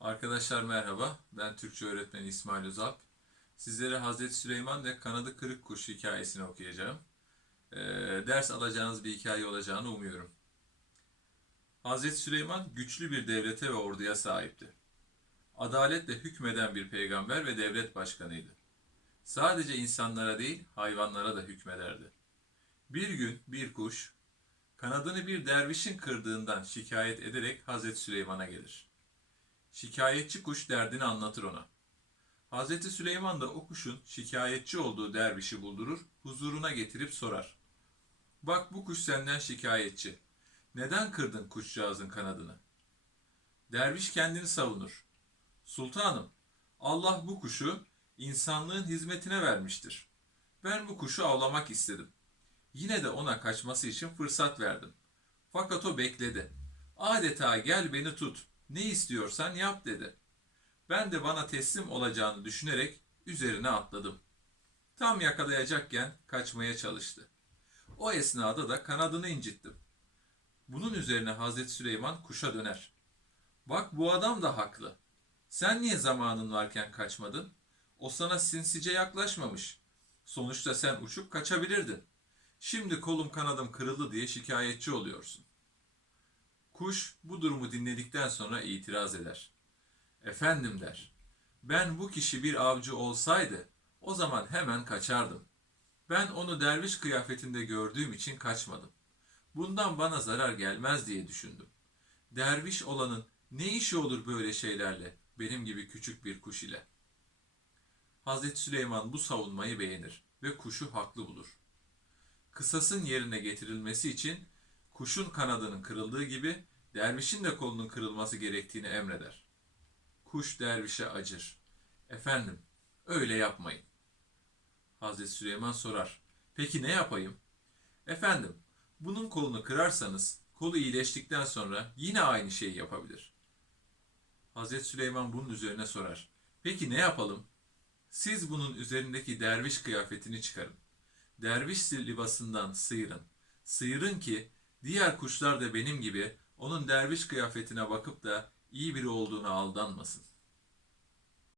Arkadaşlar merhaba. Ben Türkçe öğretmeni İsmail Özalp. Sizlere Hazreti Süleyman ve kanadı kırık kuş hikayesini okuyacağım. Ee, ders alacağınız bir hikaye olacağını umuyorum. Hazreti Süleyman güçlü bir devlete ve orduya sahipti. Adaletle hükmeden bir peygamber ve devlet başkanıydı. Sadece insanlara değil, hayvanlara da hükmederdi. Bir gün bir kuş, kanadını bir dervişin kırdığından şikayet ederek Hazreti Süleyman'a gelir. Şikayetçi kuş derdini anlatır ona. Hazreti Süleyman da o kuşun şikayetçi olduğu dervişi buldurur, huzuruna getirip sorar. Bak bu kuş senden şikayetçi. Neden kırdın kuşcağızın kanadını? Derviş kendini savunur. Sultanım, Allah bu kuşu insanlığın hizmetine vermiştir. Ben bu kuşu avlamak istedim. Yine de ona kaçması için fırsat verdim. Fakat o bekledi. Adeta gel beni tut, ne istiyorsan yap dedi. Ben de bana teslim olacağını düşünerek üzerine atladım. Tam yakalayacakken kaçmaya çalıştı. O esnada da kanadını incittim. Bunun üzerine Hazreti Süleyman kuşa döner. Bak bu adam da haklı. Sen niye zamanın varken kaçmadın? O sana sinsice yaklaşmamış. Sonuçta sen uçup kaçabilirdin. Şimdi kolum kanadım kırıldı diye şikayetçi oluyorsun. Kuş bu durumu dinledikten sonra itiraz eder. Efendim der. Ben bu kişi bir avcı olsaydı o zaman hemen kaçardım. Ben onu derviş kıyafetinde gördüğüm için kaçmadım. Bundan bana zarar gelmez diye düşündüm. Derviş olanın ne işi olur böyle şeylerle benim gibi küçük bir kuş ile? Hazreti Süleyman bu savunmayı beğenir ve kuşu haklı bulur. Kısasın yerine getirilmesi için kuşun kanadının kırıldığı gibi dervişin de kolunun kırılması gerektiğini emreder. Kuş dervişe acır. Efendim, öyle yapmayın. Hazreti Süleyman sorar. Peki ne yapayım? Efendim, bunun kolunu kırarsanız kolu iyileştikten sonra yine aynı şeyi yapabilir. Hazreti Süleyman bunun üzerine sorar. Peki ne yapalım? Siz bunun üzerindeki derviş kıyafetini çıkarın. Derviş libasından sıyırın. Sıyırın ki diğer kuşlar da benim gibi onun derviş kıyafetine bakıp da iyi biri olduğuna aldanmasın.